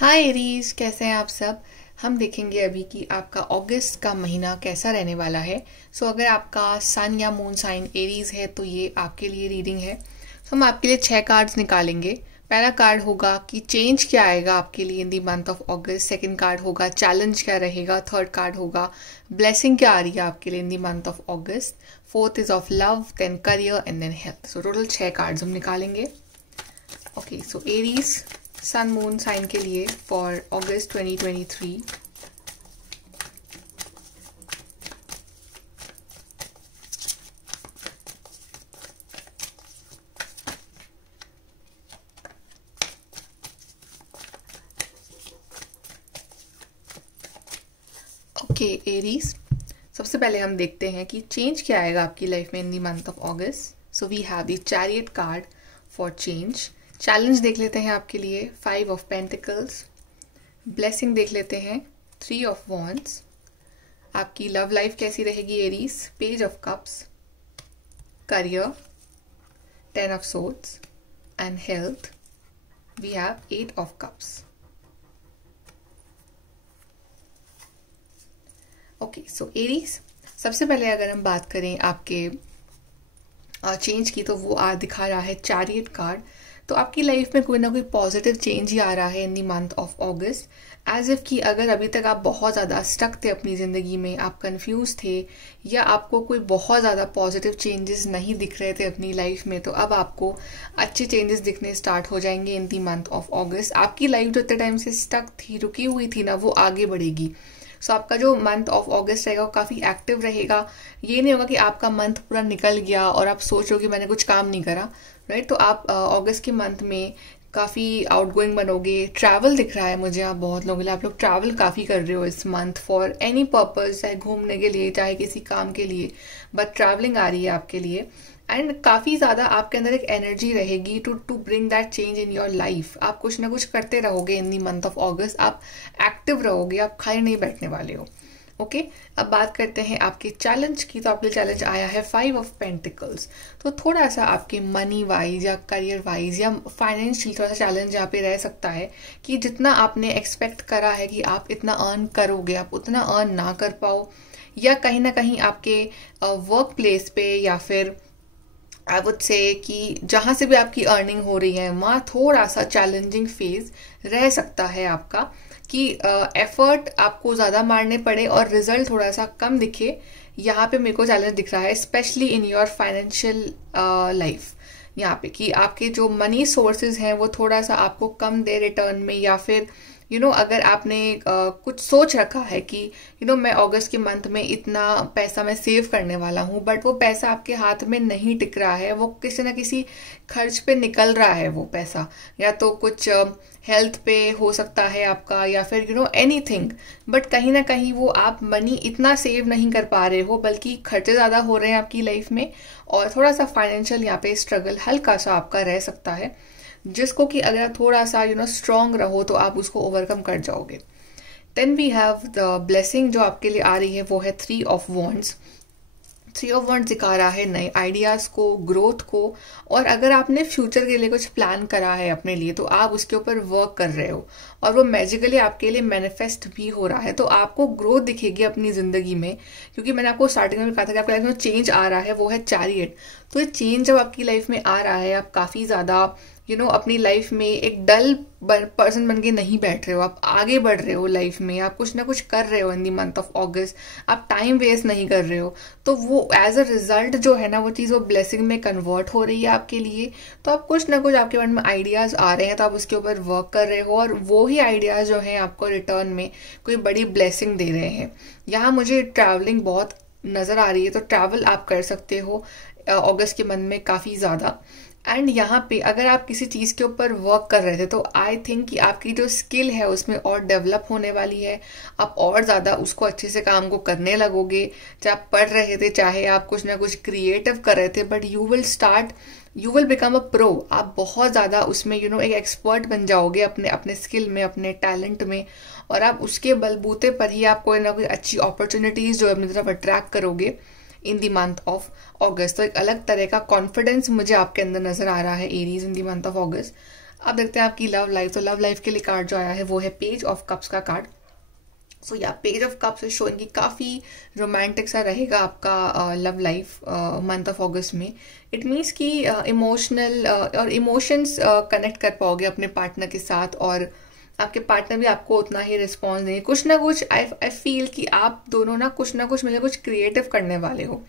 हाय Aries, कैसे हैं आप सब। हम देखेंगे अभी कि आपका अगस्त का महीना कैसा रहने वाला है। अगर आपका सन या मून साइन एरीज है तो ये आपके लिए रीडिंग है। हम आपके लिए 6 कार्ड्स निकालेंगे। पहला कार्ड होगा कि चेंज क्या आएगा आपके लिए in the month of August. Second card होगा चैलेंज क्या रहेगा। थर्ड कार्ड होगा ब्लेसिंग क्या आ रही है आपके लिए in the month of August. Fourth is of love, then career and then health. Total 6 cards हम निकालेंगे। Okay, so Aries sun moon sign के लिए फॉर अगस्त 2023। ओके एरीज, सबसे पहले हम देखते हैं कि चेंज क्या आएगा आपकी लाइफ में in the month of August. So we have the chariot card for change. Challenge देख लेते हैं आपके लिए 5 ऑफ पेंटिकल्स। ब्लेसिंग देख लेते हैं 3 ऑफ वॉन्ड्स। आपकी लव लाइफ कैसी रहेगी Aries, page of cups. Career 10 of swords and health we have 8 of cups. Okay, so Aries, सबसे पहले अगर हम बात करें आपके चेंज की तो वो दिखा रहा है चैरियट कार्ड। तो आपकी लाइफ में कोई ना कोई पॉजिटिव चेंज ही आ रहा है in the month of August. As if कि अगर अभी तक आप बहुत ज़्यादा स्टक थे अपनी ज़िंदगी में, आप कंफ्यूज थे या आपको कोई बहुत ज़्यादा पॉजिटिव चेंजेस नहीं दिख रहे थे अपनी लाइफ में, तो अब आपको अच्छे चेंजेस दिखने स्टार्ट हो जाएंगे इन दी मंथ ऑफ अगस्त। आपकी लाइफ जो इतने टाइम से स्टक थी, रुकी हुई थी ना, वो आगे बढ़ेगी। आपका जो मंथ ऑफ अगस्त रहेगा वो काफ़ी एक्टिव रहेगा। ये नहीं होगा कि आपका मंथ पूरा निकल गया और आप सोच रहे हो कि मैंने कुछ काम नहीं करा, राइट। तो आप अगस्त के मंथ में काफ़ी आउटगोइंग बनोगे। ट्रैवल दिख रहा है मुझे, आप बहुत लोगों के लिए आप लोग ट्रैवल काफ़ी कर रहे हो इस मंथ फॉर एनी पर्पज़, चाहे घूमने के लिए चाहे किसी काम के लिए, बट ट्रैवलिंग आ रही है आपके लिए। एंड काफ़ी ज़्यादा आपके अंदर एक एनर्जी रहेगी to bring that change in your life. आप कुछ ना कुछ करते रहोगे इन दी मंथ ऑफ अगस्त, आप एक्टिव रहोगे, आप खाली नहीं बैठने वाले हो। ओके, अब बात करते हैं आपके चैलेंज की। तो आपके चैलेंज आया है 5 ऑफ पेंटिकल्स। तो थोड़ा सा आपके मनी वाइज या करियर वाइज या फाइनेंशियल थोड़ा सा चैलेंज यहाँ पे रह सकता है कि जितना आपने एक्सपेक्ट करा है कि आप इतना अर्न करोगे, आप उतना अर्न ना कर पाओ, या कहीं ना कहीं आपके वर्क प्लेस पे या फिर आई वुड से कि जहाँ से भी आपकी अर्निंग हो रही है वहाँ थोड़ा सा चैलेंजिंग फेज रह सकता है आपका, कि एफर्ट आपको ज़्यादा मारने पड़े और रिजल्ट थोड़ा सा कम दिखे। यहाँ पे मेरे को चैलेंज दिख रहा है specially in your financial life. यहाँ पे कि आपके जो मनी सोर्सेज हैं वो थोड़ा सा आपको कम दे रिटर्न में, या फिर अगर आपने कुछ सोच रखा है कि मैं अगस्त के मंथ में इतना पैसा मैं सेव करने वाला हूँ, बट वो पैसा आपके हाथ में नहीं टिक रहा है, वो किसी ना किसी खर्च पे निकल रहा है वो पैसा, या तो कुछ हेल्थ पे हो सकता है आपका, या फिर एनीथिंग, बट कहीं ना कहीं वो आप मनी इतना सेव नहीं कर पा रहे हो, बल्कि खर्चे ज़्यादा हो रहे हैं आपकी लाइफ में, और थोड़ा सा फाइनेंशियल यहाँ पे स्ट्रगल हल्का सा आपका रह सकता है, जिसको कि अगर आप थोड़ा सा स्ट्रांग रहो तो आप उसको ओवरकम कर जाओगे। Then we have the blessing जो आपके लिए आ रही है, वो है 3 ऑफ वॉन्ड्स। 3 ऑफ वॉन्ड्स दिखा रहा है नए आइडियाज़ को, ग्रोथ को, और अगर आपने फ्यूचर के लिए कुछ प्लान करा है अपने लिए तो आप उसके ऊपर वर्क कर रहे हो और वो मैजिकली आपके लिए मैनिफेस्ट भी हो रहा है, तो आपको ग्रोथ दिखेगी अपनी ज़िंदगी में। क्योंकि मैंने आपको स्टार्टिंग में कहा था कि आपकी लाइफ में चेंज आ रहा है, वो है चैरियट। तो ये चेंज जब आपकी लाइफ में आ रहा है, आप काफ़ी ज़्यादा अपनी लाइफ में एक डल पर्सन बन के नहीं बैठ रहे हो, आप आगे बढ़ रहे हो लाइफ में, आप कुछ ना कुछ कर रहे हो इन दी मंथ ऑफ अगस्त, आप टाइम वेस्ट नहीं कर रहे हो। तो वो एज अ रिजल्ट जो है ना, वो चीज़ वो ब्लेसिंग में कन्वर्ट हो रही है आपके लिए। तो आप कुछ ना कुछ आपके मन में आइडियाज़ आ रहे हैं, तो आप उसके ऊपर वर्क कर रहे हो, और वो ही आइडियाज़ जो हैं आपको रिटर्न में कोई बड़ी ब्लेसिंग दे रहे हैं। यहाँ मुझे ट्रैवलिंग बहुत नज़र आ रही है, तो ट्रैवल आप कर सकते हो अगस्त के मंथ में काफ़ी ज़्यादा। एंड यहाँ पे अगर आप किसी चीज़ के ऊपर वर्क कर रहे थे तो आई थिंक कि आपकी जो स्किल है उसमें और डेवलप होने वाली है, आप और ज़्यादा उसको अच्छे से काम को करने लगोगे। चाहे आप पढ़ रहे थे, चाहे आप कुछ ना कुछ क्रिएटिव कर रहे थे, but you will become a pro. आप बहुत ज़्यादा उसमें एक एक्सपर्ट बन जाओगे अपने अपने स्किल में, अपने टैलेंट में, और आप उसके बलबूते पर ही आप कोई ना कोई अच्छी अपॉर्चुनिटीज़ जो अपनी तरफ अट्रैक्ट करोगे इन दी मंथ ऑफ अगस्त। तो एक अलग तरह का कॉन्फिडेंस मुझे आपके अंदर नजर आ रहा है Aries in the month of अगस्त। अब देखते हैं आपकी लव लाइफ। तो लव लाइफ के लिए कार्ड जो आया है वो है पेज ऑफ कप्स का कार्ड। सो या page of cups is showing कि काफ़ी रोमांटिक सा रहेगा आपका लव लाइफ मंथ ऑफ अगस्त में। इट मीन्स कि इमोशनल और इमोशंस कनेक्ट कर पाओगे अपने पार्टनर के साथ, और आपके पार्टनर भी आपको उतना ही रिस्पॉन्स देंगे। कुछ ना कुछ आई फील कि आप दोनों ना कुछ मतलब कुछ क्रिएटिव करने वाले हो,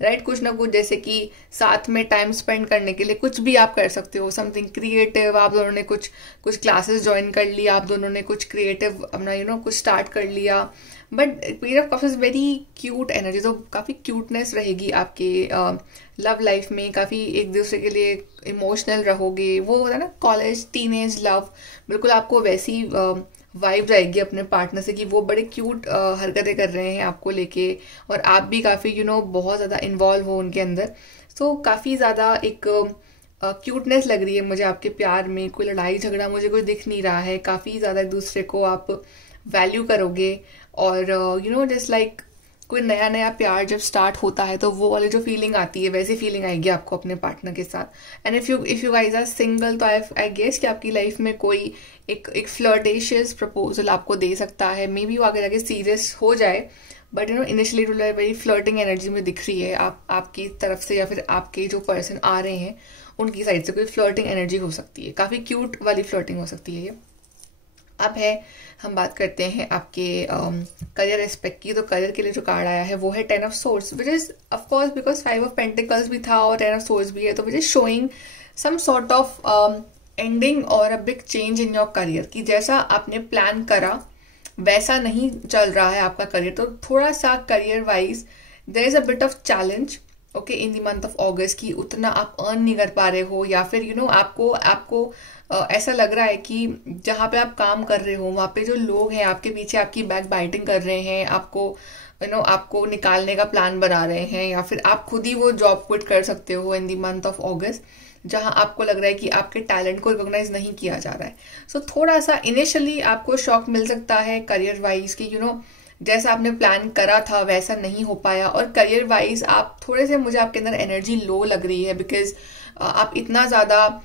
राइट? कुछ ना कुछ, जैसे कि साथ में टाइम स्पेंड करने के लिए कुछ भी आप कर सकते हो, समथिंग क्रिएटिव। आप दोनों ने कुछ क्लासेस ज्वाइन कर लिया, आप दोनों ने कुछ क्रिएटिव अपना कुछ स्टार्ट कर लिया। But page of cups is very cute energy, तो काफ़ी क्यूटनेस रहेगी आपके लव लाइफ में। काफ़ी एक दूसरे के लिए इमोशनल रहोगे। वो होता है ना कॉलेज टीनेज लव, बिल्कुल आपको वैसी वाइब आएगी अपने पार्टनर से कि वो बड़े क्यूट हरकतें कर रहे हैं आपको लेके, और आप भी काफ़ी बहुत ज़्यादा इन्वॉल्व हो उनके अंदर। सो काफ़ी ज़्यादा एक क्यूटनेस लग रही है मुझे आपके प्यार में। कोई लड़ाई झगड़ा मुझे कोई दिख नहीं रहा है। काफ़ी ज़्यादा एक दूसरे को आप वैल्यू करोगे, और जस्ट लाइक कोई नया नया प्यार जब स्टार्ट होता है तो वो वाली जो फीलिंग आती है वैसी फीलिंग आएगी आपको अपने पार्टनर के साथ। And if you guys are single, तो आई गेस कि आपकी लाइफ में कोई एक फ्लर्टेशियस प्रपोजल आपको दे सकता है। मे बी वो आगे जाके सीरियस हो जाए, but initially to very flirting energy में दिख रही है आपकी तरफ से, या फिर आपके जो पर्सन आ रहे हैं उनकी साइड से कोई फ्लर्टिंग एनर्जी हो सकती है। काफ़ी क्यूट वाली फ्लर्टिंग हो सकती है ये। अब हम बात करते हैं आपके करियर एस्पेक्ट की। तो करियर के लिए जो कार्ड आया है वो है 10 of swords, which is of course because 5 of pentacles भी था और 10 ऑफ सोर्ड्स भी है, तो which is showing some sort of ending और a big change in your career. कि जैसा आपने प्लान करा वैसा नहीं चल रहा है आपका करियर, तो थोड़ा सा career wise there is a bit of challenge okay in the month of August की उतना आप अर्न नहीं कर पा रहे हो, या फिर आपको ऐसा लग रहा है कि जहाँ पे आप काम कर रहे हो वहाँ पे जो लोग हैं आपके पीछे आपकी बैक बाइटिंग कर रहे हैं, आपको निकालने का प्लान बना रहे हैं, या फिर आप खुद ही वो जॉब क्विट कर सकते हो इन द मंथ ऑफ अगस्त जहाँ आपको लग रहा है कि आपके टैलेंट को रिकॉग्नाइज नहीं किया जा रहा है। सो थोड़ा सा इनिशियली आपको शॉक मिल सकता है करियर वाइज कि जैसा आपने प्लान करा था वैसा नहीं हो पाया, और करियर वाइज आप थोड़े से मुझे आपके अंदर एनर्जी लो लग रही है, बिकॉज आप इतना ज़्यादा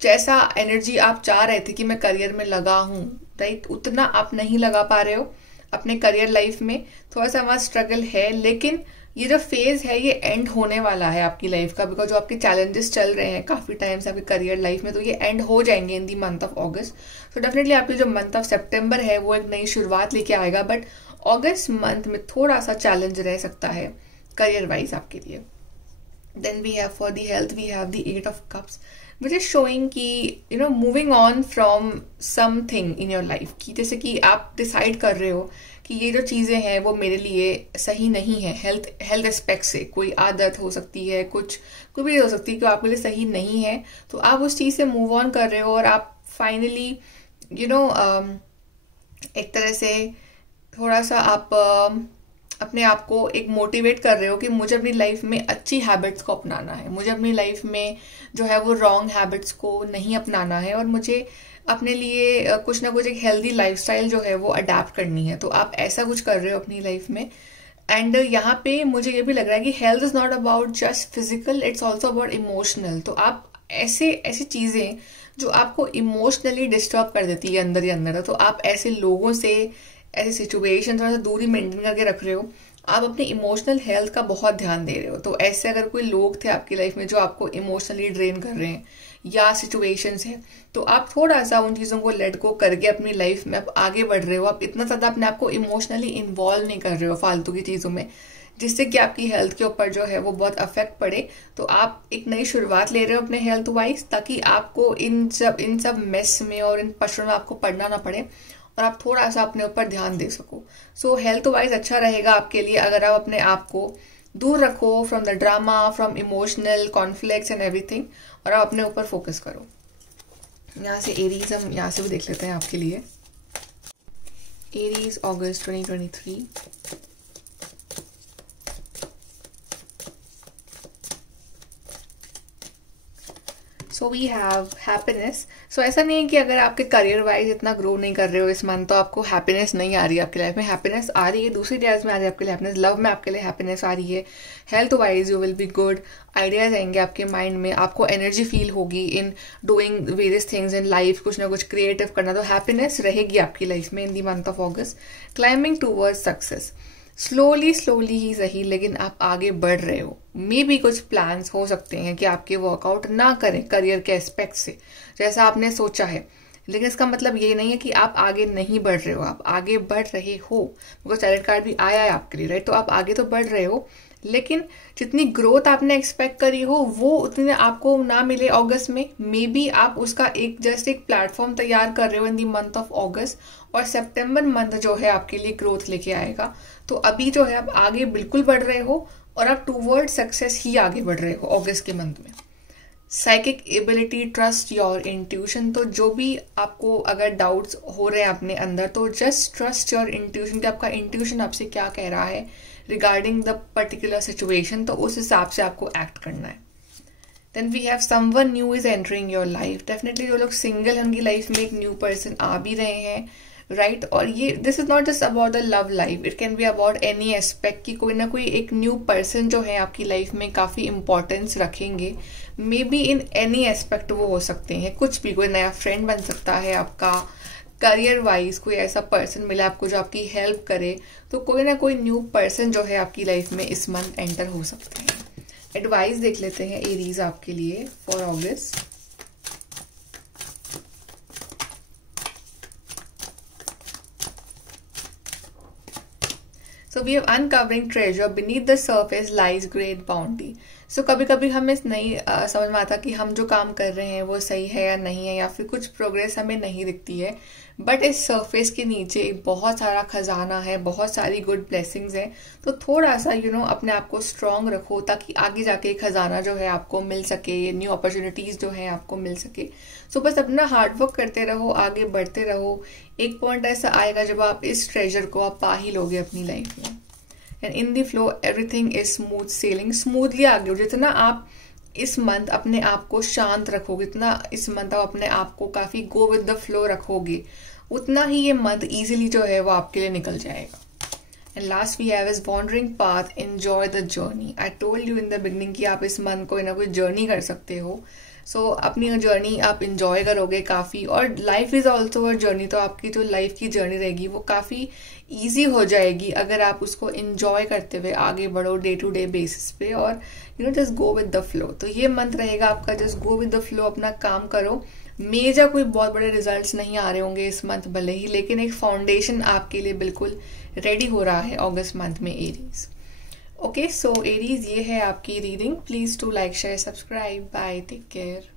जैसा एनर्जी आप चाह रहे थे कि मैं करियर में लगा हूँ, राइट, उतना आप नहीं लगा पा रहे हो अपने करियर लाइफ में। थोड़ा सा वहाँ स्ट्रगल है, लेकिन ये जो फेज है ये एंड होने वाला है आपकी लाइफ का, बिकॉज जो आपके चैलेंजेस चल रहे हैं काफी टाइम से आपके करियर लाइफ में, तो ये एंड हो जाएंगे इन दी मंथ ऑफ अगस्त। तो डेफिनेटली आपकी जो मंथ ऑफ सितंबर है वो एक नई शुरुआत लेके आएगा, बट अगस्त मंथ में थोड़ा सा चैलेंज रह सकता है करियर वाइज आपके लिए। Then we have for the health, we have the 8 of cups, which is showing कि moving on from something in your life, कि जैसे कि आप डिसाइड कर रहे हो कि ये जो चीज़ें हैं वो मेरे लिए सही नहीं है। हेल्थ एस्पेक्ट से कोई आदत हो सकती है, कोई भी हो सकती है कि आपके लिए सही नहीं है, तो आप उस चीज़ से मूव ऑन कर रहे हो, और आप फाइनली एक तरह से थोड़ा सा आप अपने आप को एक मोटिवेट कर रहे हो कि मुझे अपनी लाइफ में अच्छी हैबिट्स को अपनाना है, मुझे अपनी लाइफ में जो है वो रॉन्ग हैबिट्स को नहीं अपनाना है, और मुझे अपने लिए कुछ ना कुछ एक हेल्दी लाइफस्टाइल जो है वो अडेप्ट करनी है। तो आप ऐसा कुछ कर रहे हो अपनी लाइफ में। एंड यहाँ पे मुझे ये भी लग रहा है कि health is not about just physical, it's also about emotional. तो आप ऐसी चीज़ें जो आपको इमोशनली डिस्टर्ब कर देती है अंदर ही अंदर, तो आप ऐसे लोगों से, ऐसी सिचुएशन थोड़ा सा दूरी मेंटेन करके रख रहे हो। आप अपनी इमोशनल हेल्थ का बहुत ध्यान दे रहे हो। तो ऐसे अगर कोई लोग थे आपकी लाइफ में जो आपको इमोशनली ड्रेन कर रहे हैं या सिचुएशंस हैं, तो आप थोड़ा सा उन चीज़ों को लेट गो करके अपनी लाइफ में आप आगे बढ़ रहे हो। आप इतना ज़्यादा अपने आप को इमोशनली इन्वॉल्व नहीं कर रहे हो फालतू की चीज़ों में, जिससे कि आपकी हेल्थ के ऊपर जो है वो बहुत अफेक्ट पड़े। तो आप एक नई शुरुआत ले रहे हो अपने हेल्थ वाइज, ताकि आपको इन सब मेस में और इन पशुओं में आपको पड़ना ना पड़े, और आप थोड़ा सा अपने ऊपर ध्यान दे सको। सो हेल्थ वाइज अच्छा रहेगा आपके लिए अगर आप अपने आप को दूर रखो from the drama, from emotional conflicts and everything, और आप अपने ऊपर फोकस करो। यहाँ से एरीज हम यहाँ से भी देख लेते हैं आपके लिए। Aries August 2023। So we have happiness. So ऐसा नहीं है कि अगर आपके करियर वाइज इतना ग्रो नहीं कर रहे हो इस मंथ तो आपको हैप्पीनेस नहीं आ रही है आपकी लाइफ में। हैप्पीनेस आ रही है, दूसरी एरियाज में आ रही है आपके लिए हैप्पीनेस। लव में आपके लिए हैप्पीनेस आ रही है। Health wise you will be good. Ideas आएंगे आपके माइंड में, आपको एनर्जी फील होगी in doing various things in life, कुछ ना कुछ क्रिएटिव करना। तो हैप्पीनेस रहेगी आपकी लाइफ में in the month of August. Climbing towards success, slowly ही सही लेकिन आप आगे बढ़ रहे हो। मे भी कुछ प्लान्स हो सकते हैं कि आपके वर्कआउट ना करें करियर के एस्पेक्ट से जैसा आपने सोचा है, लेकिन इसका मतलब ये नहीं है कि आप आगे नहीं बढ़ रहे हो, आप आगे बढ़ रहे हो। बिकॉज टैलेंट कार्ड भी आया है आपके लिए, राइट? तो आप आगे तो बढ़ रहे हो, लेकिन जितनी ग्रोथ आपने एक्सपेक्ट करी हो वो उतने आपको ना मिले अगस्त में। मे बी आप उसका एक प्लेटफॉर्म तैयार कर रहे हो इन दी मंथ ऑफ अगस्त, और सितंबर मंथ जो है आपके लिए ग्रोथ लेके आएगा। तो अभी जो है आप आगे बिल्कुल बढ़ रहे हो और आप टूवर्ड सक्सेस ही आगे बढ़ रहे हो अगस्त के मंथ में। Psychic ability, trust your intuition. तो जो भी आपको अगर डाउट्स हो रहे हैं अपने अंदर तो जस्ट ट्रस्ट योर इंट्यूशन कि आपका इंट्यूशन आपसे क्या कह रहा है रिगार्डिंग द पर्टिकुलर सिचुएशन, तो उस हिसाब से आपको एक्ट करना है। Then we have someone new is entering your life. Definitely जो लोग सिंगल हैं उनकी लाइफ में एक न्यू पर्सन आ भी रहे हैं, राइट? और ये this is not just about the love life, it can be about any aspect कि कोई ना कोई एक न्यू पर्सन जो है आपकी लाइफ में काफी इंपॉर्टेंस रखेंगे। May be in any aspect वो हो सकते हैं, कुछ भी, कोई नया फ्रेंड बन सकता है आपका, करियर वाइज कोई ऐसा पर्सन मिला आपको जो आपकी हेल्प करे। तो कोई ना कोई न्यू पर्सन जो है आपकी लाइफ में इस मंथ एंटर हो सकते हैं। एडवाइस देख लेते हैं एरीज आपके लिए for August. So we have uncovering treasure beneath the surface lies great bounty. So कभी कभी हमें नहीं समझ में आता कि हम जो काम कर रहे हैं वो सही है या नहीं है, या फिर कुछ प्रोग्रेस हमें नहीं दिखती है, बट इस सरफेस के नीचे बहुत सारा खजाना है, बहुत सारी गुड ब्लेसिंग्स हैं। तो थोड़ा सा अपने आप को स्ट्रांग रखो ताकि आगे जाके खजाना जो है आपको मिल सके, न्यू अपॉर्चुनिटीज जो है आपको मिल सके। सो बस अपना हार्डवर्क करते रहो, आगे बढ़ते रहो। एक पॉइंट ऐसा आएगा जब आप इस ट्रेजर को आप पा ही लोगे अपनी लाइफ में। And in the flow everything is smooth selling. Smoothly आगे हो। जितना आप इस मंथ अपने आप को शांत रखोगे, इतना इस मंथ आप अपने आप को काफी गो विद द फ्लो रखोगे, उतना ही ये मंथ इजीली जो है वो आपके लिए निकल जाएगा। And last we have is wandering path, enjoy the journey. I told you in the beginning कि आप इस मंथ कोई ना कोई जर्नी कर सकते हो। सो अपनी जर्नी आप इंजॉय करोगे काफ़ी, और life is also a journey. तो आपकी जो लाइफ की जर्नी रहेगी वो काफ़ी ईजी हो जाएगी अगर आप उसको इंजॉय करते हुए आगे बढ़ो डे टू डे बेसिस पे, और just go with the flow. तो ये मंथ रहेगा आपका, just go with the flow, अपना काम करो। मेजर कोई बहुत बड़े रिजल्ट्स नहीं आ रहे होंगे इस मंथ भले ही, लेकिन एक फाउंडेशन आपके लिए बिल्कुल रेडी हो रहा है अगस्त मंथ में एरीज। ओके, सो एरीज ये है आपकी reading. Please to like share subscribe. Bye, take care.